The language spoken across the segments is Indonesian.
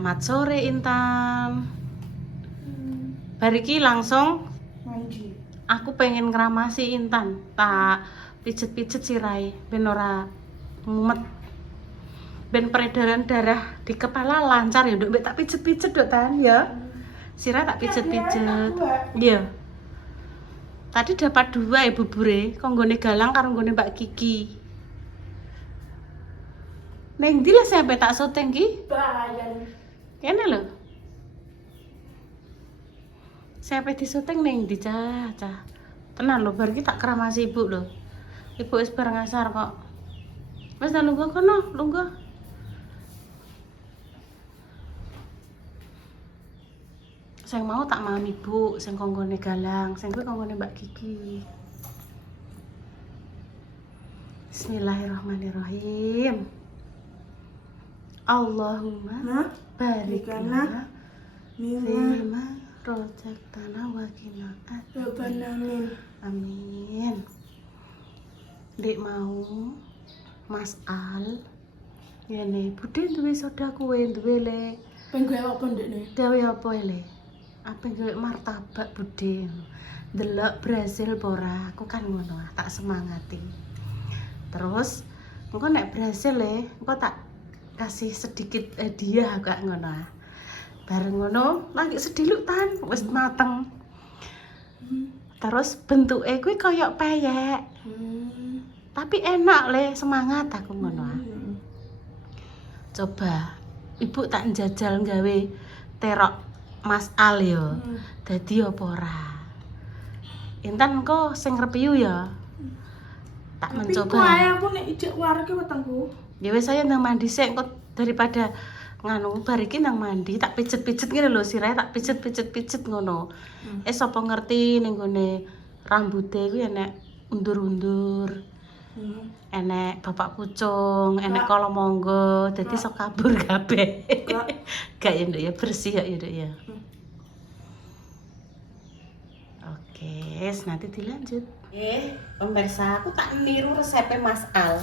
Selamat sore Intan. Bariki langsung Mandi. aku pengen ngramasi Intan, tak pijet-pijet sirai ben ora mumet. Ben peredaran darah di kepala lancar ya, Dok. Tak pijet-pijet, Dok, Tan ya. Sirai tak pijet-pijet. Iya. Tadi dapat 2 ya bubure, konggone Galang karo nggone Mbak Kiki. Neng ndi lah sampe tak syuting ki? Bayan. Kene lho. Sampai di syuting neng di cah. Tenan lho, bar iki tak kramasi ibu lho. Ibu wis bareng asar kok. Wis tak lungguh kono, lungguh. Sing mau tak mam ibu, sing konggone Galang, sing kuwi konggone Mbak Kiki. Bismillahirrahmanirrahim. Allahumma barik lana fima rojaktana wa qina adzabannar. Amin. Dek mau Mas Al ngene, Bude duwe soda kuwe duwe le. Pengen gue apa ndekne? Gawe apa le? Apa gawe martabak Bude. Delok Brasil pora, aku kan ngono, tak semangati. Terus engko nek Brasil le, engko tak kasih sedikit hadiah kak ngono. Bareng ngono lagi sediluk Tan, wis mateng. Terus bentuke kuwi kaya peyek. Tapi enak le, semangat aku ngono. Coba ibu tak njajal gawe terok Mas Al yo. Dadi apa ora? Intan engko sing repiyu ya. Tak mencoba. Tapi kuwi aku nek ijek warke wetengku. Ya wis saya nang mandi sik kok daripada nganu bar iki nang mandi tak pijet-pijet ngene lho sirahe tak pijet ngono. Sapa ngerti ning gone rambuté kuwi enek undur-undur. Enek bapak pucung, enek kala monggo, dadi sok kabur kabeh. Gak ya Nduk ya bersih ya Nduk ya. Oke, nanti dilanjut. Pemirsa, aku tak niru resepnya Mas Al.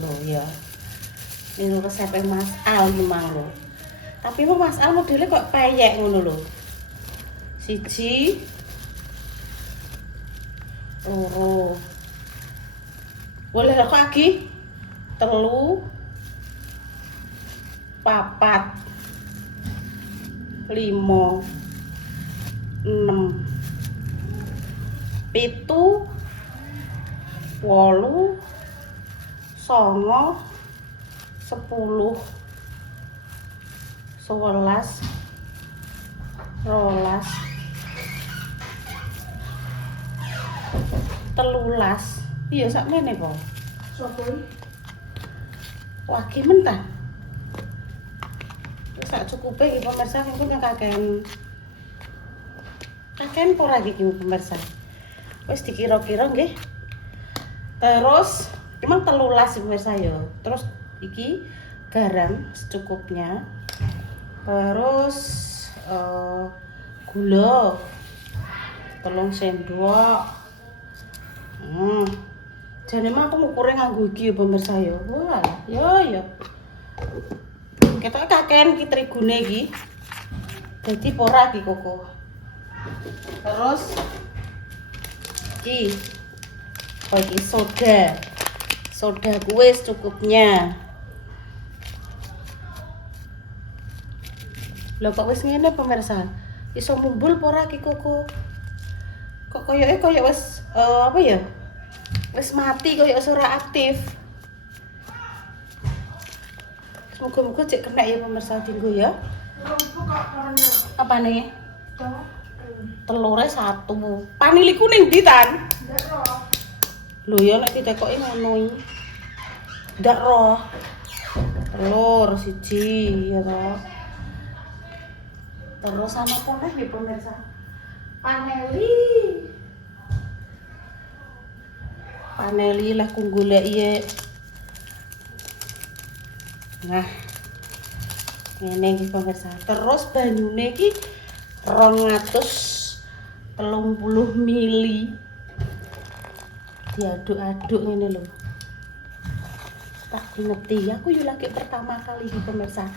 Loh ya. Niru resepnya Mas Al memang lho. Tapi Mas Al modelnya kok peyek ngono lho. Siji loro. Boleh kok lagi? Telu papat 5 6 pitu 8 9 10 11 12 13 iya sakmene kok. Sopo? Wah, ki mentah. Wis sak cukupe iki pemirsa engko kakean. Kakean ora iki pemirsa. Wis dikira-kira nggih. Terus emang 13 pemirsa ya. Terus iki garam secukupnya. Terus gula 3 sendok. Jane mah aku ngukure nganggo iki ya pemirsa ya. Wah, ya. Ketok kakean ki trigune iki. Dadi ora iki koko. Terus iki iki soda. Soda kuwi secukupnya. Lho kok wis ngene pemirsa. Iso mumbul ora iki koko. Kok koyoke wis apa ya? Wis mati koyo ora aktif. Semoga-moga cek kena ya pemirsa dinggo ya. Apa nih? Telure 1. Paniliku ning ndi Tan? Ndak roh. Lho ya nek ditekoki ngono iki. Ndak roh. Telur siji ya toh. Terus sama puneh ya pemirsa. Paneli lah ku goleki. Nah. Ngene iki pemirsa. Terus banyune iki 230 mili. Diaduk-aduk ngene lho. Tak ngerti, aku yo lagi pertama kali iki pemirsa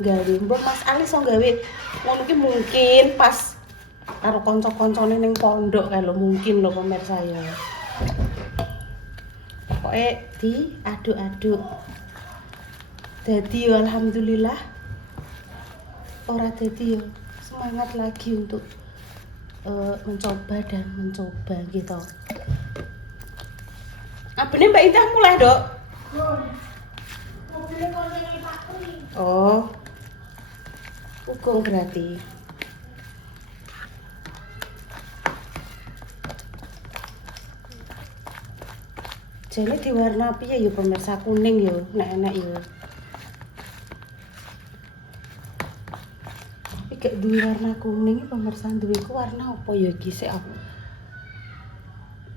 gawe. Mbok Mas Ali iso gawe ngono ki mungkin pas karo kanca-kancane ning pondok kalau mungkin lho pemirsa ya. Pokoke diaduk-aduk. Dadi yo alhamdulillah ora dadi yo semangat lagi untuk mencoba dan mencoba gitu. Abene Mbak Indah mulai, Dok. Mobilnya koncengnya Pak Pri. Oh. Ukung berarti. Jane diwarna piye ya pemirsa kuning ya, nek enak ya. Iki duwe warna kuning pemirsa duwe ku warna apa ya iki sik aku.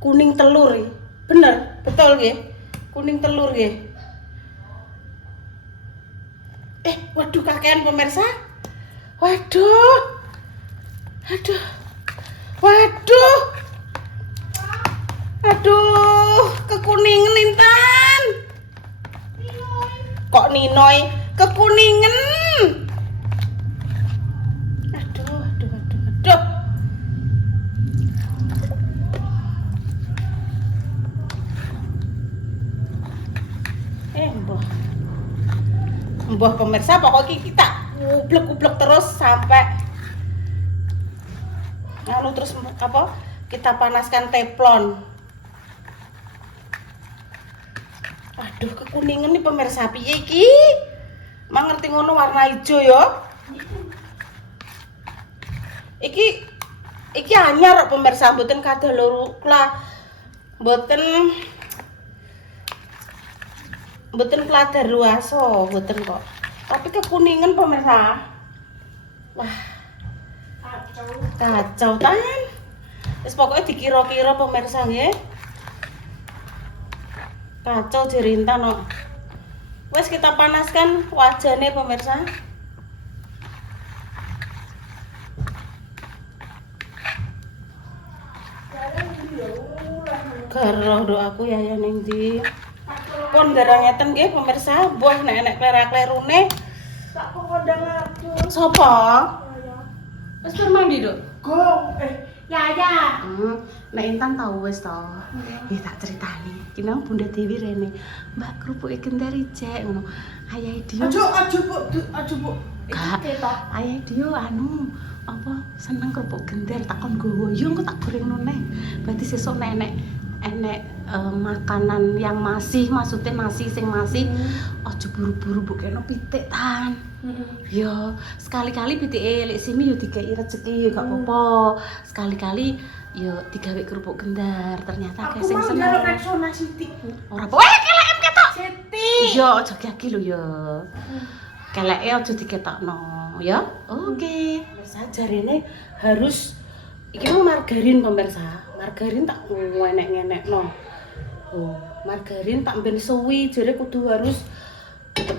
Kuning telur ya. Bener, betul nggih. Kuning telur nggih. Waduh kakean pemirsa. Waduh. Aduh. Waduh. Aduh, kekuningan Intan. Kok Ninoy kekuningan? Aduh. Mbah pemirsa pokoknya kita ublek-ublek terus sampai terus apa? Kita panaskan teflon. Aduh, kekuningan nih pemirsa piye iki? Mang ngerti ngono warna hijau ya? Iki anyar pemirsa mboten kadal kula mboten keladar luaso, mboten kok. Tapi kekuningan pemirsa. Wah, kacau tan. Wis pokoke dikira-kira pemirsa nggih. Kacau jerintan kok. Wes kita panaskan wajahnya pemirsa. Garo doaku ya ning ndi. Pun dereng ngeten nggih pemirsa, buah nek klera-klerune. Tak kondang aku. Sopo? Wis tur mandi, Dok? Gong. Ya. Nek Intan tau wis to. Ya tak critani. Ki nang Bunda Dewi rene. Mbak kerupuke gendari cek ngono. Ayahe Dio. Aja, Bu. Gak. Ayahe Dio apa seneng kerupuk gender takon gowo. Yo engko tak gorengno neh. Berarti sesuk nek enek makanan yang maksudnya nasi sing masih aja buru-buru bukeno pitik tan. Yo sekali-kali pitike lek sini yo dikei rezeki gak apa-apa. Sekali-kali yo digawe kerupuk gendar ternyata kayak sing seneng. Aku mau Rexona Siti. Ora apa kelek ketok. Siti. Yo aja kaki lho yo. Keleke aja diketokno ya. Oke. Wis jarene harus iki mau margarin pemirsa. Margarin tak enek-enekno. Oh, margarin tak ben suwi jare kudu harus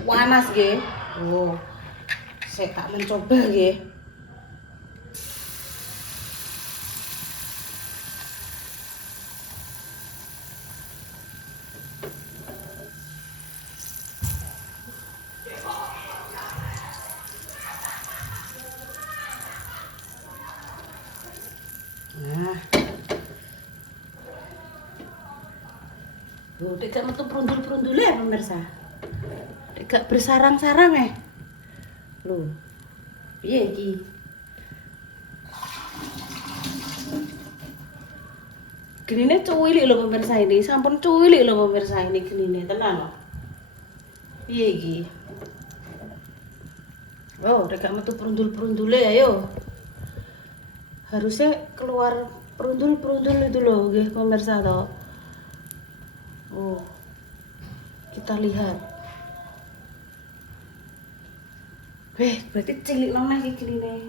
panas nggih. Oh. Saya tak mencoba nggih. Nah. Loh, dek gak metu perundul-perundul ya pemirsa. Dek gak bersarang-sarang Loh. Piye iki? Genine cuwilik lho pemirsa ini, sampun cuwilik lho pemirsa ini genine, tenan lho. Piye iki? Oh, dek gak metu perundul-perundule ayo. Harusnya keluar perundul-perundul itu loh, nggih pemirsa toh. Oh, kita lihat. Berarti cilik noneh iki gini.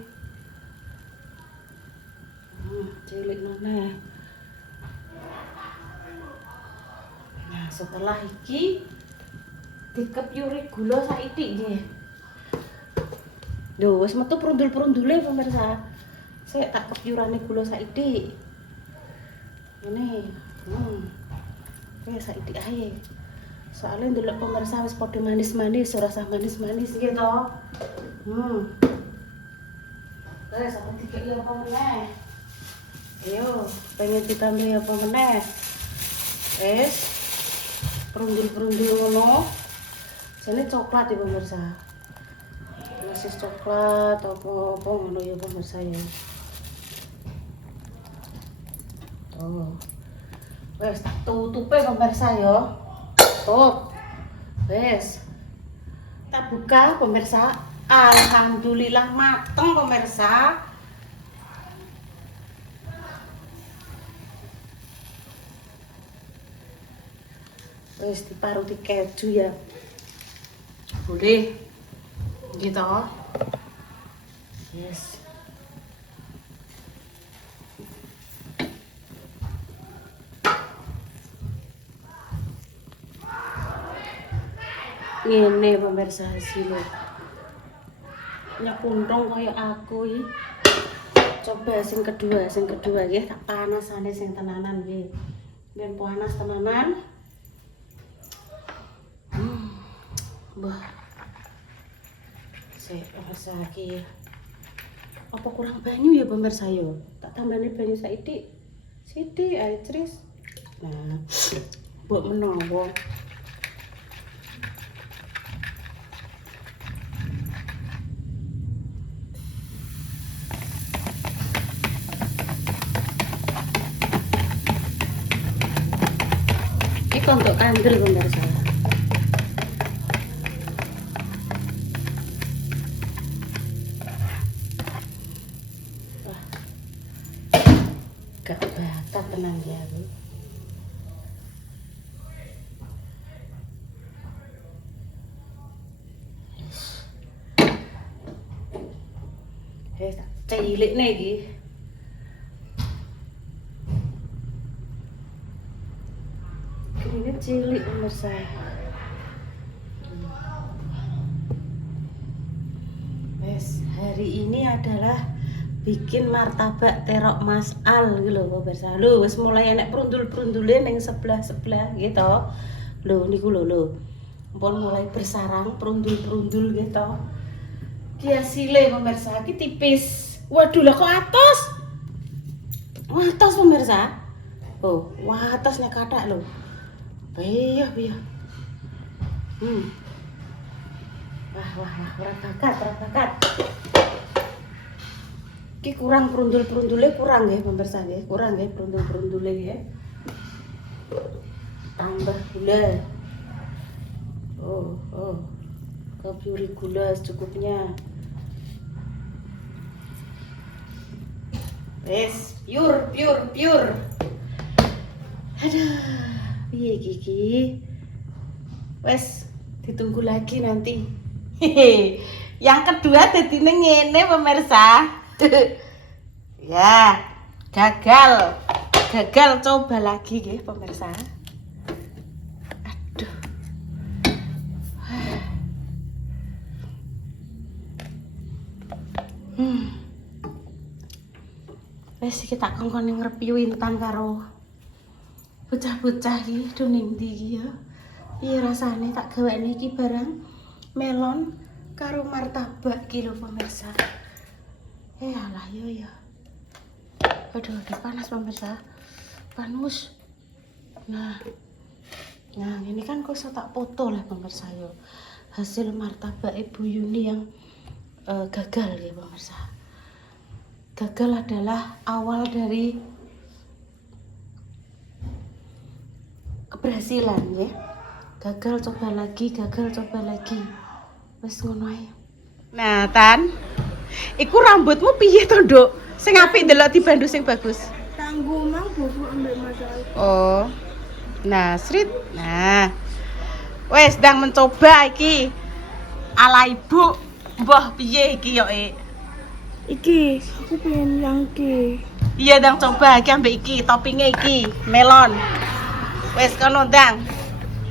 Cilik noneh. Nah, setelah iki dikepyuri gula saithik nggih. Lho, wis metu perundul-perundule pemirsa. Saya tak kepyurane gula saithik. Ngene. Kayak saithik ae. Soalnya ndelok pemirsa wis padha manis-manis, ora usah manis-manis gitu. Wes aku dikeki apa meneh? Ayo, pengen ditambahi apa meneh? Wes. Perundul-perundul ngono. Jane coklat ya pemirsa. Masih coklat apa ngono ya pemirsa ya. Oh. Wes tak tutupe pemirsa ya. Tutup. Wes. Tak buka pemirsa. Alhamdulillah mateng pemirsa. Wes diparuti keju ya. Boleh. Gitu. Yes. Ngene pemirsa hasilnya. Nyapuntung kaya aku iki. Coba sing kedua nggih tak panasane sing tenanan nggih. Ben panas tenanan. Mbah. Saya rasa iki apa kurang banyu ya pemirsa yo? Tak tambahane banyu saithik. Sithik ae tris. Nah, mbok menawa. Iki untuk kandel pemirsa. Gak bakat tenang ya aku. Tak cilik nih iki. Ini cilik pemirsa. Wes, hari ini adalah bikin martabak terok Mas Al gitu lho pemirsa. Lho wis mulai enek perundul-perundule ning sebelah-sebelah gitu. Lho niku lho. Ampun mulai bersarang perundul-perundul gitu. Ki asile pemirsa, ki tipis. Waduh lah kok atos. Atos pemirsa. Oh, wah atos nek kathak lho. Iya. Wah, ora bakat. Ki kurang perundul-perundule kurang nggih pemirsa nggih, kurang nggih perundul-perundule nggih. Tambah gula. Oh. Kapuri gula secukupnya. Wes, pure. Aduh, piye iki? Wes, ditunggu lagi nanti. Yang kedua dadine ngene pemirsa. Ya, gagal coba lagi nggih pemirsa. Aduh. Wes iki tak kongkon ngrepi wintan karo bocah-bocah iki do ning ndi iki ya. Piye rasane tak gawekne iki barang melon karo martabak iki lho pemirsa. Alah yo ya. Aduh, panas pemirsa. Panas. Nah, ini kan kok tak foto lah pemirsa yo. Hasil martabak Ibu Yuni yang gagal ya pemirsa. Gagal adalah awal dari keberhasilan ya. Gagal coba lagi. Wes ngono ae. Nah, Tan. Iku rambutmu piye to, Nduk? Sing apik ndelok dibandu sing bagus. Tangguh mang bubuk ambek masalah. Oh. Nah, Srit. Nah. Wes ndang mencoba iki. Ala ibu. Mbah piye iki yo, Iki, aku pengen yang ki. Iya ndang coba iki ambek iki, toppingnya iki, melon. Wes kono ndang.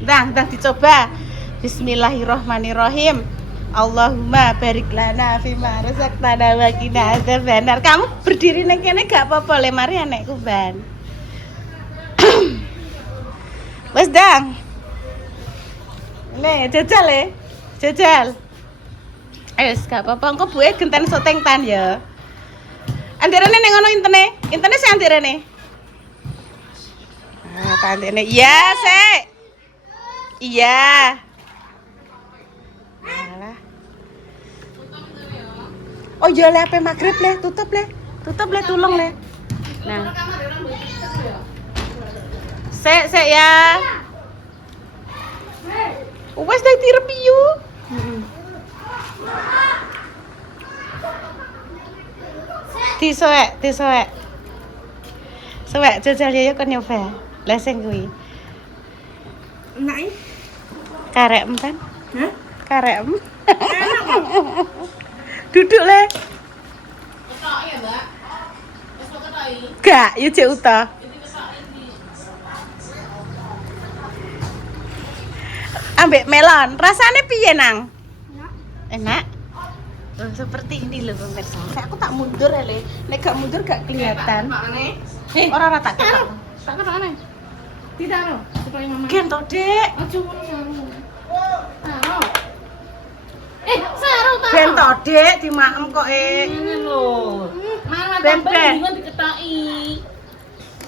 Ndang dicoba. Bismillahirrahmanirrahim. Allahumma barik lana fima razaqtana wa qina adzabannar. Kamu berdiri nang kene gak apa-apa le mari anekku ban. Wes dang. Nih, jajal. Gak apa-apa, engko buke genten soteng tan ya. Andirene ning ngono intene sing andirene. Ah, tandene. Iya, Sek. Iya. Alah. Oh iya le ape magrib le, tutup le. Tutup le tulung le. Nah. Sek ya. Wes dah tirep yu. Tisoek. Soek jajal yo kon nyoba. Lah sing kuwi. Enak. Karek kan? Hah? Karek. Duduk le. Ketok ya, Mbak. Wis kok ketoki. Gak, yo cek uta. Ambek melon, rasanya piye nang? Enak. Oh, seperti ini loh pemirsa. Aku tak mundur ya le. Nek gak mundur gak kelihatan. Makane. Orang rata ketok. Tak ketokane. Tidak ro, supaya mama. Gento dek. Aja ngono saru. Saru. Saru ta. Gento dek dimaem kok Ini lho. Mana Ben, tambah Ben. bingung diketoki.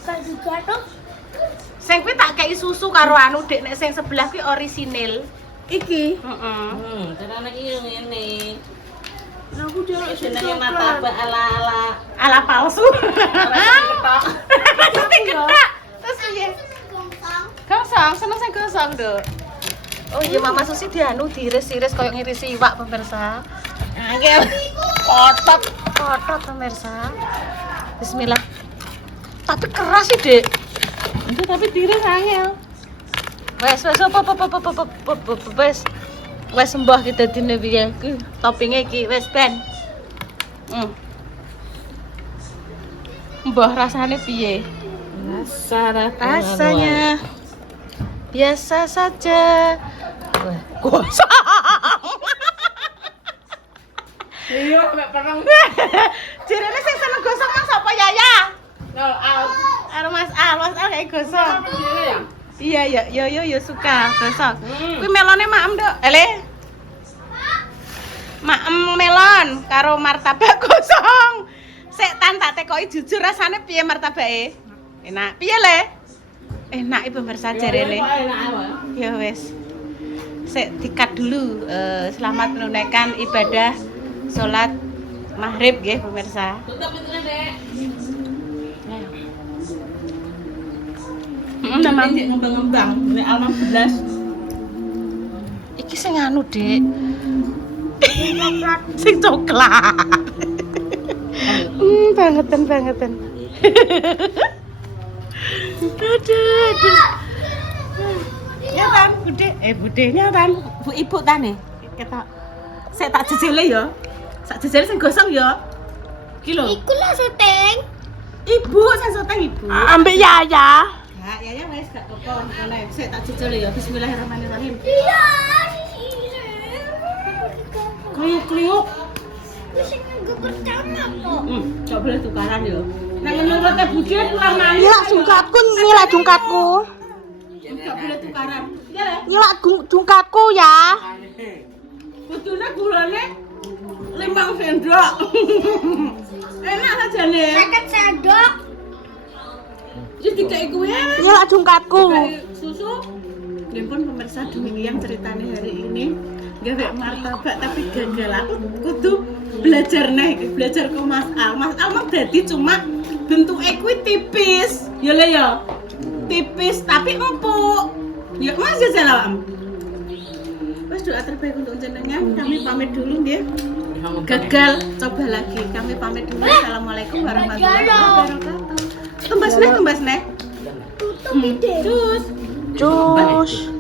Tak juga tuh. Sing kuwi tak kei susu karo anu dek nek sing sebelah kuwi orisinil. Iki. Heeh. Carane iki yo ngene. Nah, aku jalan Jenenge martabak ala-ala. Ala palsu. Ketok. Sing ketak. Terus piye? Gosong, seneng sing gosong, Dok. Oh iya Mama Susi dianu diiris-iris koyo ngirisi iwak pemirsa. Angel. Kotot pemirsa. Bismillah. Tapi keras sih, Dek. Itu tapi tiris angel. Wes wes sembah kita dine piye iki toppinge iki wes ben. Mbah rasane piye? Rasanya biasa saja. Wah, gosong. Iya, mek perang. Jirene sing seneng gosong Mas apa Yaya? Nol out. Karo Mas Al kayak gosong. Ya. Iya yo suka gosong. Kuwi melone maem, Dok. Maem melon karo martabak gosong. Sik tan tak tekoki jujur rasane piye martabake? Enak. Piye le? Enak ibu pemirsa jarene. Ya wes. Sik dikat dulu. Selamat menunaikan ibadah salat maghrib nggih pemirsa. Tutup pintunya, Dek. Namang ngembang-ngembang. Ini almam belas. iki sing anu, Dek. Sing coklat. Bangetan. Aduh. Nyatan, Bude nyatan. Bu ibu tane. Ketok. Sik tak jejele ya. Sak jejele sing gosong ya. Iki lho. Iku lah syuting. Ibu sing soteng ibu. Ambek Yaya. Ya wes gak apa-apa. Ngene, sik tak jejele ya. Bismillahirrahmanirrahim. Iya. Kliuk-kliuk. Sing gue pertama kok. Gak boleh tukaran ya. Nek menurutnya Bude kurang manis. Nilak jungkatku. Gak boleh tukaran. Iya le. Nilak jungkatku ya. Kudune gulane 5 sendok. Enak aja nih. 50 sendok. Jadi dikei kuwi. Nilak jungkatku. Susu. Nggih pun pemirsa demikian ceritanya hari ini. Gawe martabak tapi gagal. Aku kudu belajar ke Mas Al. Mas Al mah dadi cuma bentuke kuwi tipis. Ya le ya. Tipis tapi empuk. Ya Mas jajal awakmu. Wes doa terbaik untuk jenengan. Kami pamit dulu nggih. Gagal, coba lagi. Kami pamit dulu. Assalamualaikum warahmatullahi wabarakatuh. Tembas nih. Tutup ide. Cus. Cus.